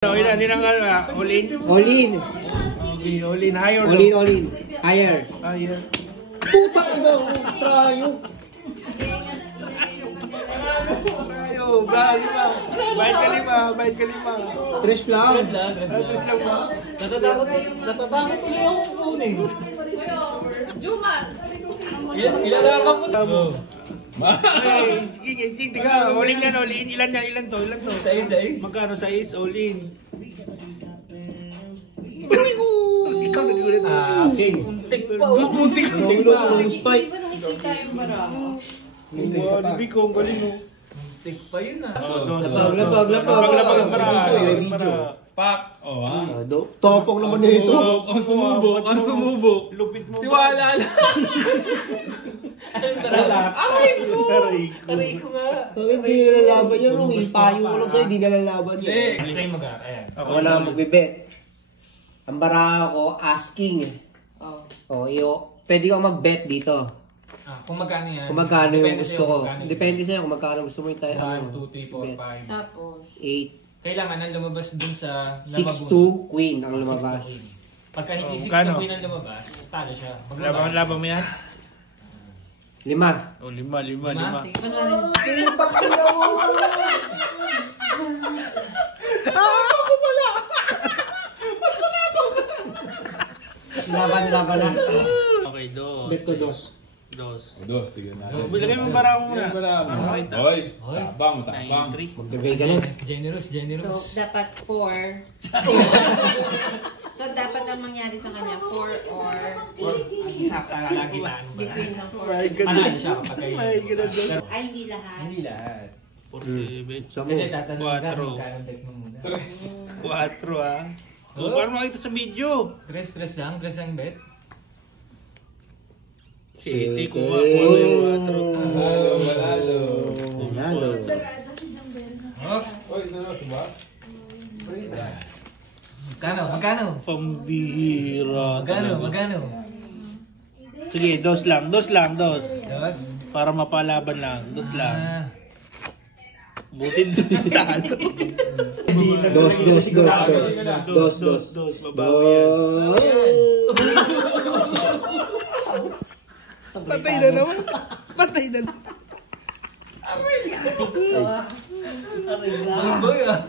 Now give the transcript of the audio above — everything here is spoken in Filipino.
Ilan all in? All in. Okay, all in. Higher. All in. Higher. Higher. Putak ina, trayo. Trayo, lima. Bayad ka lima. Tres lang. Tres lang ba? Natatakot ko na ako kukunin. Juman! Ilalakap mo. Sige, tiga. All in yan, all in. Ilan to? Sais. Magkano size? All in. Ikaw nagulat. King. Muntik pa. Muntik Ang spike. Nakikita yung bara. Libi ko, ang galing mo. Muntik pa yun ah. Lapag. Pak! Oh, ha? Topong naman nito. Ang sumubok. Lupit mo. Tiwala lang. Taray ko nga. Hindi nalalaban yan. Payo ko lang sa'yo, hindi nalalaban yan. Next time mag-aar. Ayan. Ako na magbibet. Ang bara ko, asking. Pwede ko mag-bet dito. Kung magkano yan? Kung magkano yung Depende gusto sa'yo ko. kung magkano Depende sa'yo kung magkano gusto mo yung tayo. 1, 2, 3, 4, 5. Tapos, 8. Kailangan nang lumabas dun sa 6-2, queen ang lumabas. Pagka hindi 6 magkano? na queen ang lumabas, talo siya. Laban mo yan? 5. Oh, lima. sige ko na rin. Laban na. Okay, dos. Bet ko 2. Dos, tignan natin. Bilagay mo bara mo muna. Hoy, tabang. 9-3. Magbibigay ka nun. Generous. So, dapat 4. So, dapat ang mangyari sa kanya, 4 or Sakta lalagitan. between ng 4. Panalo siya kapag kayo. Ay, hindi lahat. Hindi lahat. 47. Kasi tatanong ka, Quatro. magkano bet mo muna. 4 ah. Oh, para makita sa video. Tres lang bet. City ko nga po yung 4. Manalo. Oh, Oy, suba? magkano? Pambihira. Magkano? Sige, dos lang. Dos? Para mapalaban lang. Dos lang. Butin talo. 2. Dos. Mabawi yan. Patay na naman. Boy ah.